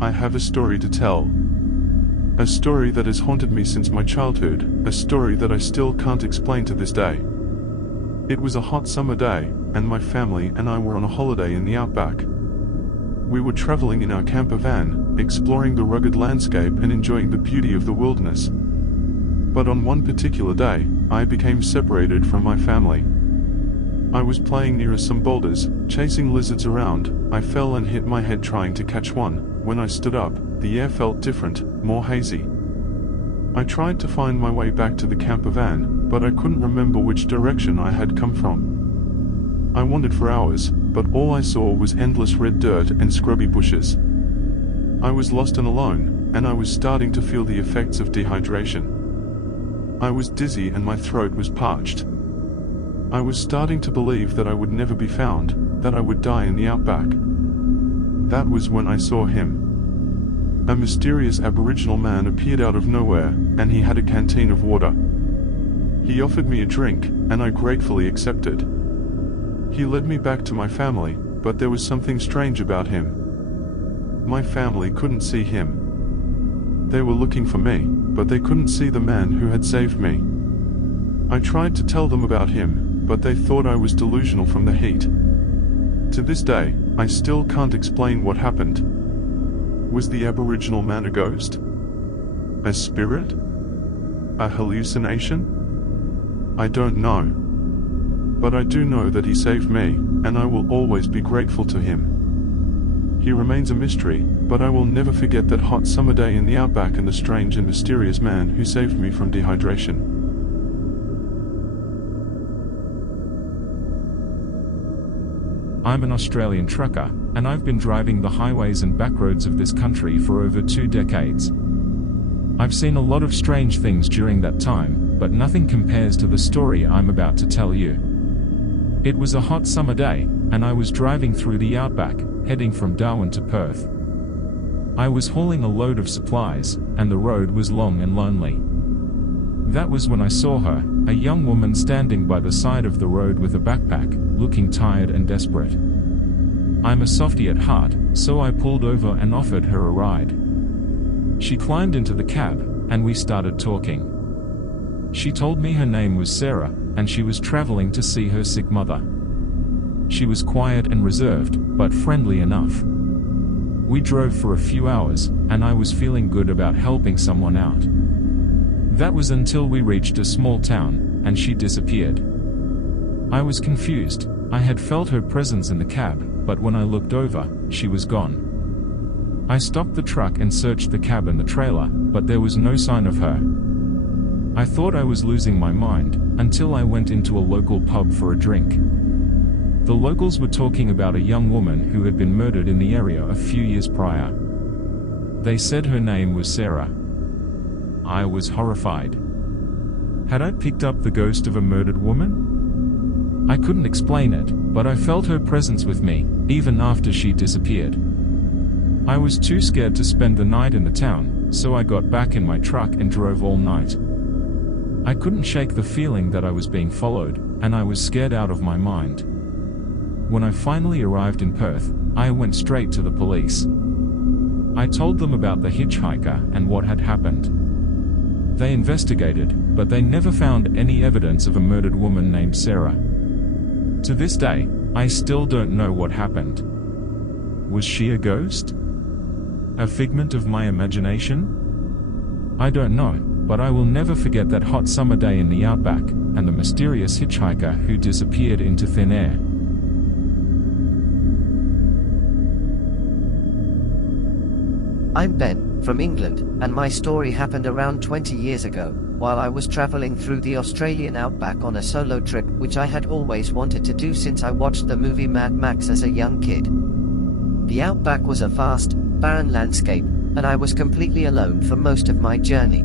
I have a story to tell. A story that has haunted me since my childhood, a story that I still can't explain to this day. It was a hot summer day, and my family and I were on a holiday in the Outback. We were traveling in our camper van, exploring the rugged landscape and enjoying the beauty of the wilderness. But on one particular day, I became separated from my family. I was playing near some boulders, chasing lizards around. I fell and hit my head trying to catch one. When I stood up, the air felt different, more hazy. I tried to find my way back to the camper van, but I couldn't remember which direction I had come from. I wandered for hours, but all I saw was endless red dirt and scrubby bushes. I was lost and alone, and I was starting to feel the effects of dehydration. I was dizzy and my throat was parched. I was starting to believe that I would never be found, that I would die in the Outback. That was when I saw him. A mysterious Aboriginal man appeared out of nowhere, and he had a canteen of water. He offered me a drink, and I gratefully accepted. He led me back to my family, but there was something strange about him. My family couldn't see him. They were looking for me, but they couldn't see the man who had saved me. I tried to tell them about him, but they thought I was delusional from the heat. To this day, I still can't explain what happened. Was the Aboriginal man a ghost? A spirit? A hallucination? I don't know. But I do know that he saved me, and I will always be grateful to him. He remains a mystery, but I will never forget that hot summer day in the Outback and the strange and mysterious man who saved me from dehydration. I'm an Australian trucker, and I've been driving the highways and backroads of this country for over 2 decades. I've seen a lot of strange things during that time, but nothing compares to the story I'm about to tell you. It was a hot summer day, and I was driving through the Outback, heading from Darwin to Perth. I was hauling a load of supplies, and the road was long and lonely. That was when I saw her, a young woman standing by the side of the road with a backpack, looking tired and desperate. I'm a softie at heart, so I pulled over and offered her a ride. She climbed into the cab, and we started talking. She told me her name was Sarah, and she was traveling to see her sick mother. She was quiet and reserved, but friendly enough. We drove for a few hours, and I was feeling good about helping someone out. That was until we reached a small town, and she disappeared. I was confused. I had felt her presence in the cab, but when I looked over, she was gone. I stopped the truck and searched the cab and the trailer, but there was no sign of her. I thought I was losing my mind, until I went into a local pub for a drink. The locals were talking about a young woman who had been murdered in the area a few years prior. They said her name was Sarah. I was horrified. Had I picked up the ghost of a murdered woman? I couldn't explain it, but I felt her presence with me, even after she disappeared. I was too scared to spend the night in the town, so I got back in my truck and drove all night. I couldn't shake the feeling that I was being followed, and I was scared out of my mind. When I finally arrived in Perth, I went straight to the police. I told them about the hitchhiker and what had happened. They investigated, but they never found any evidence of a murdered woman named Sarah. To this day, I still don't know what happened. Was she a ghost? A figment of my imagination? I don't know, but I will never forget that hot summer day in the Outback, and the mysterious hitchhiker who disappeared into thin air. I'm Ben, from England, and my story happened around 20 years ago, while I was traveling through the Australian Outback on a solo trip which I had always wanted to do since I watched the movie Mad Max as a young kid. The Outback was a vast, barren landscape, and I was completely alone for most of my journey.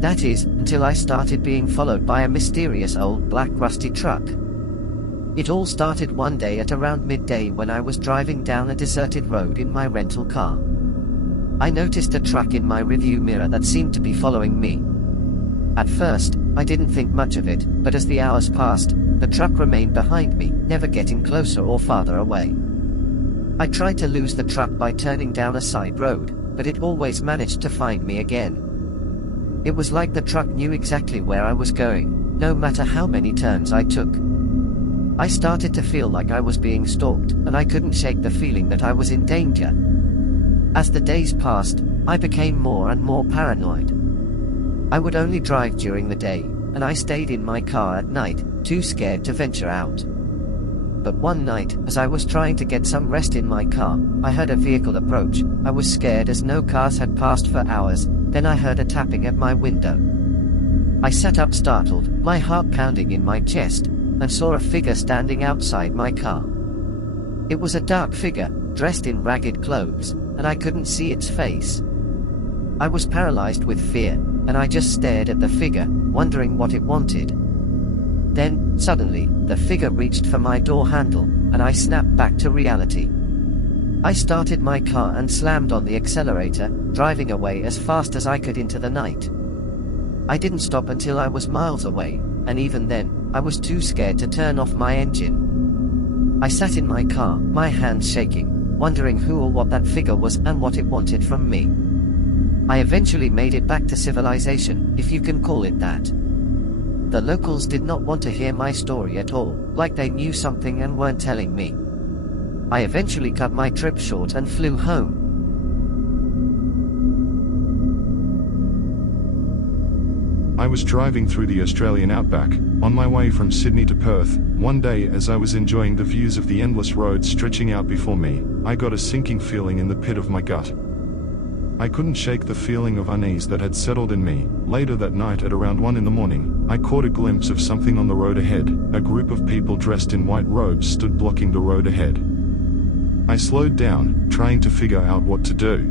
That is, until I started being followed by a mysterious old black rusty truck. It all started one day at around midday when I was driving down a deserted road in my rental car. I noticed a truck in my rearview mirror that seemed to be following me. At first, I didn't think much of it, but as the hours passed, the truck remained behind me, never getting closer or farther away. I tried to lose the truck by turning down a side road, but it always managed to find me again. It was like the truck knew exactly where I was going, no matter how many turns I took. I started to feel like I was being stalked, and I couldn't shake the feeling that I was in danger. As the days passed, I became more and more paranoid. I would only drive during the day, and I stayed in my car at night, too scared to venture out. But one night, as I was trying to get some rest in my car, I heard a vehicle approach. I was scared as no cars had passed for hours. Then I heard a tapping at my window. I sat up startled, my heart pounding in my chest, and saw a figure standing outside my car. It was a dark figure, dressed in ragged clothes, and I couldn't see its face. I was paralyzed with fear, and I just stared at the figure, wondering what it wanted. Then, suddenly, the figure reached for my door handle, and I snapped back to reality. I started my car and slammed on the accelerator, driving away as fast as I could into the night. I didn't stop until I was miles away, and even then, I was too scared to turn off my engine. I sat in my car, my hands shaking, wondering who or what that figure was and what it wanted from me. I eventually made it back to civilization, if you can call it that. The locals did not want to hear my story at all, like they knew something and weren't telling me. I eventually cut my trip short and flew home. I was driving through the Australian Outback, on my way from Sydney to Perth. One day, as I was enjoying the views of the endless road stretching out before me, I got a sinking feeling in the pit of my gut. I couldn't shake the feeling of unease that had settled in me. Later that night at around 1 a.m, I caught a glimpse of something on the road ahead. A group of people dressed in white robes stood blocking the road ahead. I slowed down, trying to figure out what to do.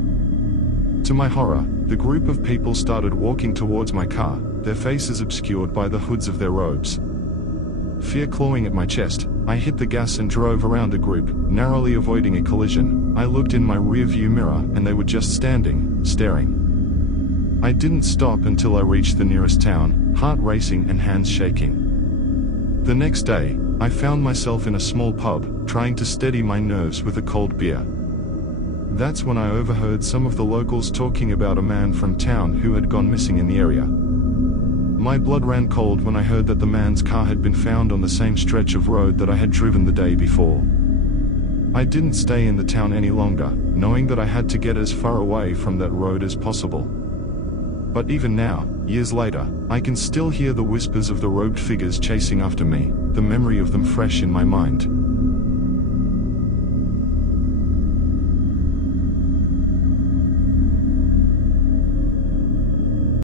To my horror, the group of people started walking towards my car, their faces obscured by the hoods of their robes. Fear clawing at my chest, I hit the gas and drove around the group, narrowly avoiding a collision. I looked in my rearview mirror and they were just standing, staring. I didn't stop until I reached the nearest town, heart racing and hands shaking. The next day, I found myself in a small pub, trying to steady my nerves with a cold beer. That's when I overheard some of the locals talking about a man from town who had gone missing in the area. My blood ran cold when I heard that the man's car had been found on the same stretch of road that I had driven the day before. I didn't stay in the town any longer, knowing that I had to get as far away from that road as possible. But even now, years later, I can still hear the whispers of the robed figures chasing after me, the memory of them fresh in my mind.